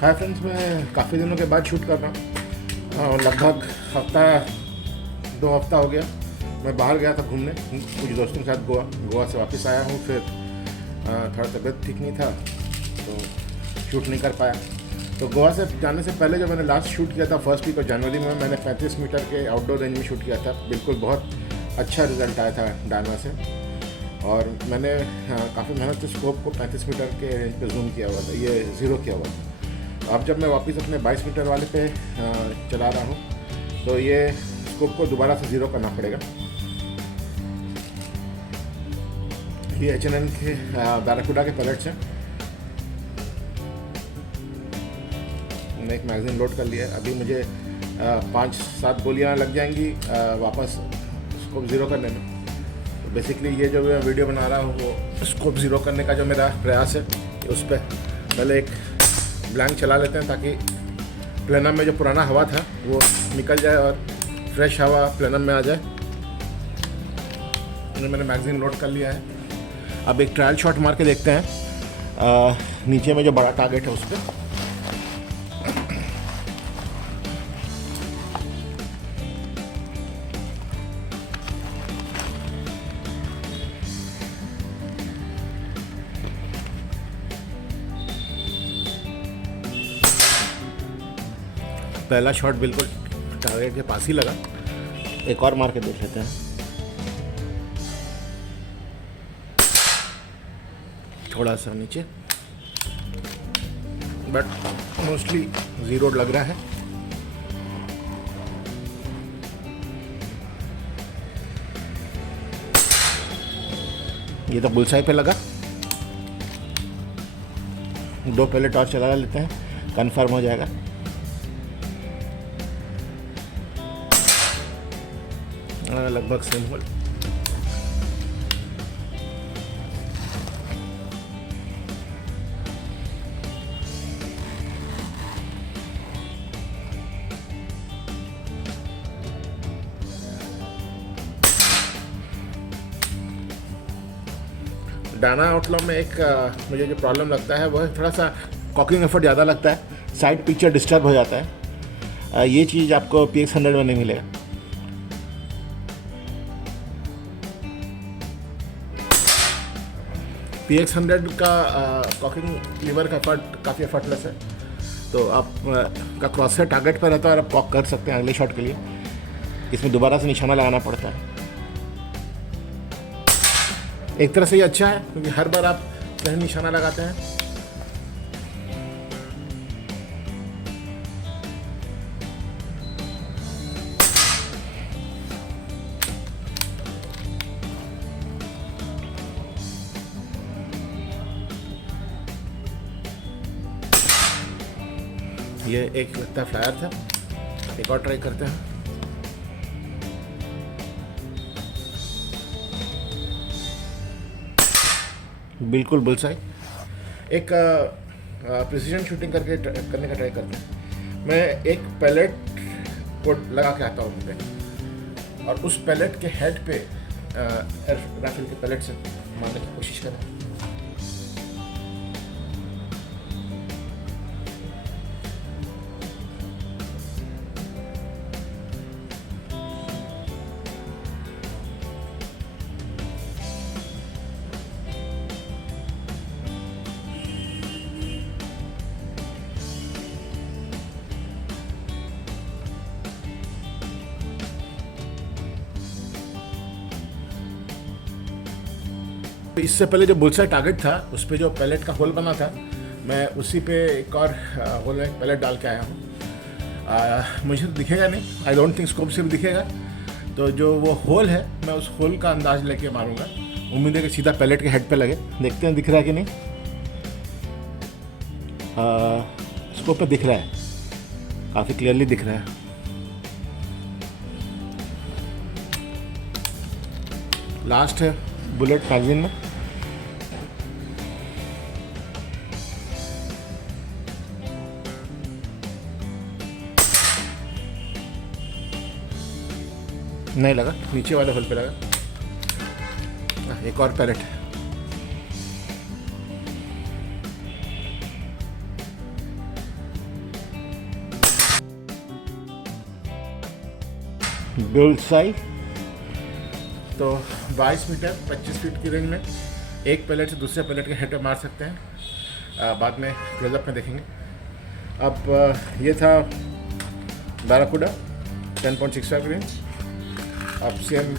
Hi friends, मैं काफ़ी दिनों के बाद शूट कर रहा हूँ। लगभग हफ्ता 2 हफ्ता हो गया। मैं बाहर गया था घूमने कुछ दोस्तों के साथ गोवा से वापस आया हूँ। फिर थोड़ा तबीयत ठीक नहीं था तो शूट नहीं कर पाया। तो गोवा से जाने से पहले जो मैंने लास्ट शूट किया था फर्स्ट वीक ऑफ जनवरी में, मैंने 35 मीटर के आउटडोर रेंज में शूट किया था। बिल्कुल बहुत अच्छा रिजल्ट आया था डायना से। और मैंने काफ़ी मेहनत से स्कोप को 35 मीटर के रेंज पे जूम किया हुआ था, ये ज़ीरो किया हुआ था। अब जब मैं वापस अपने 22 मीटर वाले पे चला रहा हूँ तो ये स्कोप को दोबारा से ज़ीरो करना पड़ेगा। ये H&M के बैराकुडा के पैलेट्स हैं। मैंने एक मैगज़ीन लोड कर लिया है। अभी मुझे 5-7 गोलियाँ लग जाएंगी वापस स्कोप ज़ीरो करने में। तो बेसिकली ये जो मैं वीडियो बना रहा हूँ वो स्कोप ज़ीरो करने का जो मेरा प्रयास है, उस पर पहले एक ब्लैंक चला लेते हैं ताकि प्लेनम में जो पुराना हवा था वो निकल जाए और फ्रेश हवा प्लेनम में आ जाए। मैंने मैगज़ीन लोड कर लिया है। अब एक ट्रायल शॉट मार के देखते हैं नीचे में जो बड़ा टारगेट है उस पर। पहला शॉट बिल्कुल टारगेट के पास ही लगा। एक और मार के देख लेते हैं। थोड़ा सा नीचे, बट मोस्टली ज़ीरो लग रहा है। ये तो बुलसाई पे लगा। 2 पैलेट और चला लेते हैं, कंफर्म हो जाएगा। लगभग सेम होल। डायना आउटलॉ में एक मुझे जो प्रॉब्लम लगता है वो है थोड़ा सा कॉकिंग एफर्ट ज़्यादा लगता है, साइड पिक्चर डिस्टर्ब हो जाता है। ये चीज़ आपको PX100 में नहीं मिलेगा। PX100 का कॉकिंग लीवर का एफर्ट काफ़ी एफर्टलेस है। तो आप का क्रॉस से टारगेट पर रहता है और आप कॉक कर सकते हैं अगले शॉट के लिए। इसमें दोबारा से निशाना लगाना पड़ता है। एक तरह से ये अच्छा है क्योंकि हर बार आप कहीं निशाना लगाते हैं। ये एक लगता फ्लायर था, एक और ट्राई करते हैं। बिल्कुल बुलसाई। एक प्रिसीजन शूटिंग करने का ट्राई करते हैं। मैं एक पैलेट को लगा के आता हूँ उन पे और उस पैलेट के हेड पे राइफल के पैलेट से मारने की कोशिश करें। इससे पहले जो बुलसाई टारगेट था उस पर जो पैलेट का होल बना था, मैं उसी पे एक और होल में पैलेट डाल के आया हूँ। मुझे तो दिखेगा नहीं, आई डोंट थिंक स्कोप से भी दिखेगा। तो जो वो होल है मैं उस होल का अंदाज लेके मारूंगा। उम्मीद है कि सीधा पैलेट के हेड पे लगे। देखते हैं दिख रहा है कि नहीं। स्कोप पे दिख रहा है, काफ़ी क्लियरली दिख रहा है। लास्ट है बुलेट मैगजीन में। नहीं लगा, नीचे वाले होल पे लगा। एक और पैलेट है। बुल्सआई। तो 22 मीटर 25 फीट की रेंज में एक पैलेट से दूसरे पैलेट के हेड पे मार सकते हैं। बाद में क्लोजअप में देखेंगे। अब ये था बैराकुडा 10.65 रेंज। अब सेम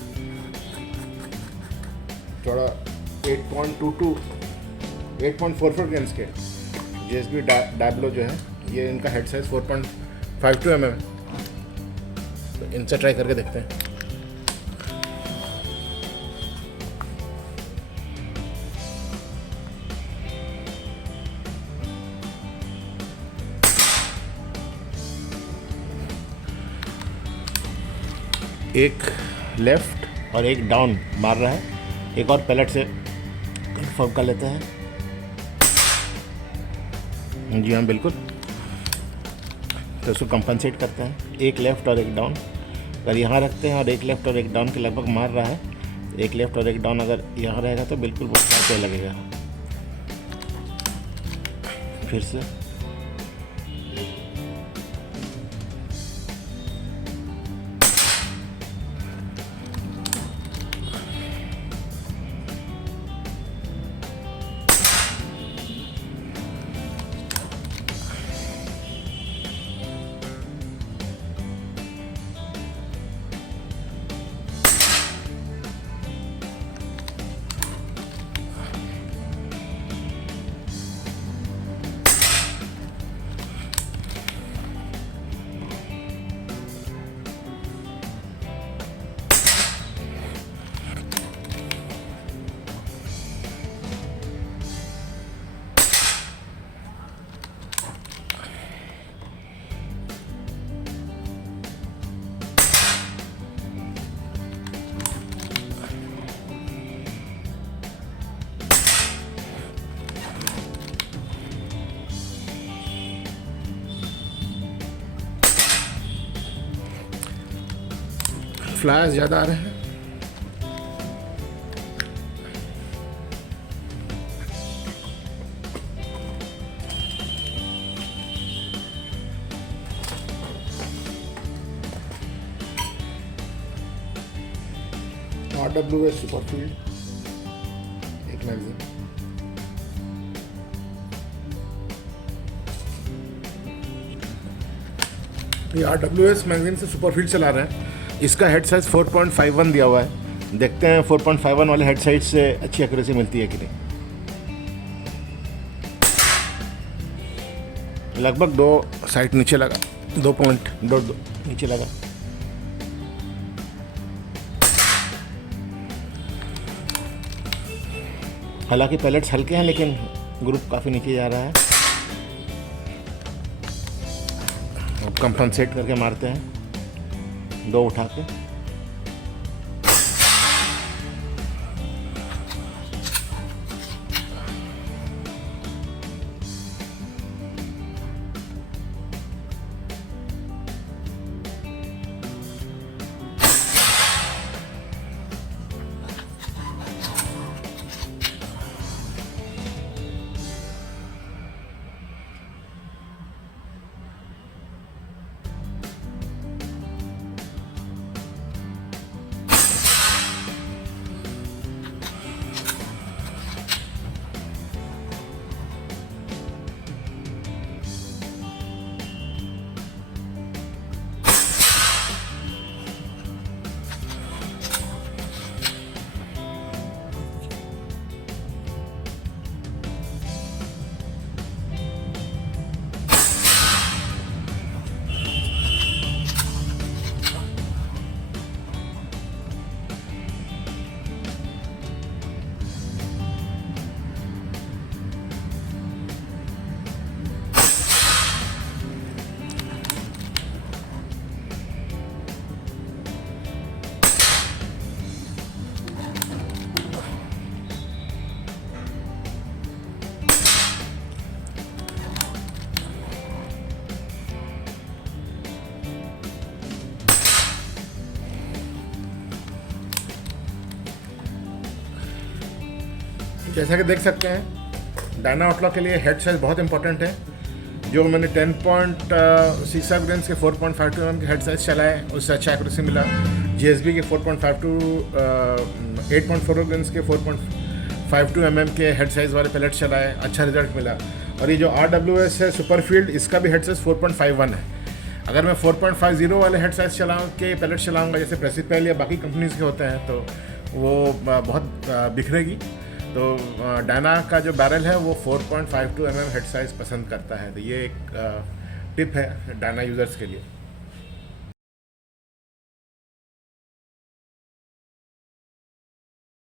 थोड़ा 8.22 8.44 ग्राम्स के GSB डायब्लो जो है, ये इनका हेड साइज 4.52 mm है। तो इनसे ट्राई करके देखते हैं। एक लेफ्ट और एक डाउन मार रहा है। एक और पैलेट से कंफर्म कर लेते हैं। जी हाँ, बिल्कुल। तो इसको कंपनसेट करते हैं, एक लेफ़्ट और एक डाउन। अगर यहाँ रखते हैं और एक लेफ़्ट और एक डाउन के लगभग मार रहा है, एक लेफ़्ट और एक डाउन अगर यहाँ रहेगा तो बिल्कुल बहुत लगेगा। फिर से फ्लैश ज़्यादा आ रहे हैं। RWS सुपरफील्ड एक मैगजीन। ये RWS मैगजीन से सुपरफील्ड चला रहे हैं। इसका हेड साइज 4.51 दिया हुआ है। देखते हैं 4.51 वाले हेड साइज से अच्छी एक्यूरेसी मिलती है कि नहीं। लगभग 2 साइड नीचे लगा, 2.22 नीचे लगा। हालांकि पैलेट्स हल्के हैं लेकिन ग्रुप काफ़ी नीचे जा रहा है। अब कंपनसेट करके मारते हैं, 2 उठा के। जैसा कि देख सकते हैं, डायना आउटलॉक के लिए हेड साइज बहुत इंपॉर्टेंट है। जो मैंने 10.67 ग्रेन्स के 4.52 mm के हेड साइज चलाए, उससे अच्छा एक्यूरेसी मिला। GSB के 4.52 8.4 ग्रेन्स के 4.52 mm के हेड साइज़ वाले पैलेट चलाए, अच्छा रिजल्ट मिला। और ये जो RWS है सुपरफील्ड, इसका भी हेड साइज़ 4.51 है। अगर मैं 4.50 वाले हेड साइज़ के पैलेट चलाऊँगा, जैसे प्रेसिपेल या बाकी कंपनीज़ के होते हैं, तो वो बहुत बिखरेगी। तो डायना का जो बैरल है वो 4.52 mm हेड साइज़ पसंद करता है। तो ये एक टिप है डायना यूज़र्स के लिए।